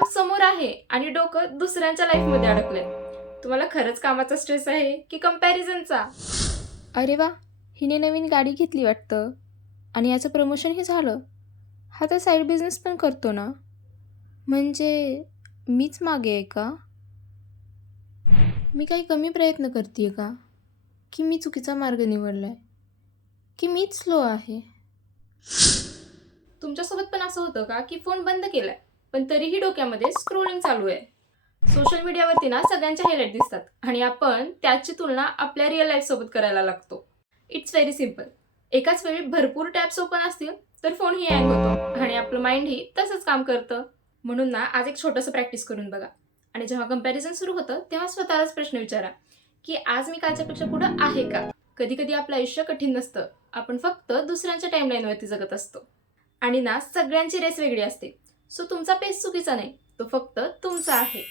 काम समोर आहे आणि डोकं दुसऱ्यांच्या लाईफमध्ये अडकलंय. तुम्हाला खरंच कामाचा स्ट्रेस आहे की कंपॅरिझनचा? अरे वा, हिने नवीन गाडी घेतली वाटतं आणि याचं प्रमोशनही झालं. हा तर साईड बिझनेस पण करतो ना. म्हणजे मीच मागे आहे का? मी काही कमी प्रयत्न करते का? की मी चुकीचा मार्ग निवडला आहे? की मीच स्लो आहे? तुमच्यासोबत पण असं होतं का की फोन बंद केलाय पण तरीही डोक्यामध्ये स्क्रोलिंग चालू आहे? सोशल मीडियावरती ना सगळ्यांचे हायलाइट दिसतात आणि आपण त्याची तुलना आपल्या रिअल लाईफ सोबत करायला लागतो. It's very simple. एकाच वेळी भरपूर टॅब्स ओपन असतील तर फोनही हँग होतो आणि आपलं माइंडही तसंच काम करतं. म्हणून ना आज एक छोटंसं प्रॅक्टिस करून बघा आणि जेव्हा कंपॅरिझन सुरू होतं तेव्हा स्वतःलाच प्रश्न विचारा की आज मी कालच्यापेक्षा पुढं आहे का? कधी कधी आपलं आयुष्य कठीण नसतं, आपण फक्त दुसऱ्यांच्या टाईमलाईनवरती जगत असतो. आणि ना सगळ्यांची रेस वेगळी असते. सो तुमचा पेस चुकीचा नाही, तो फक्त तुमचा आहे.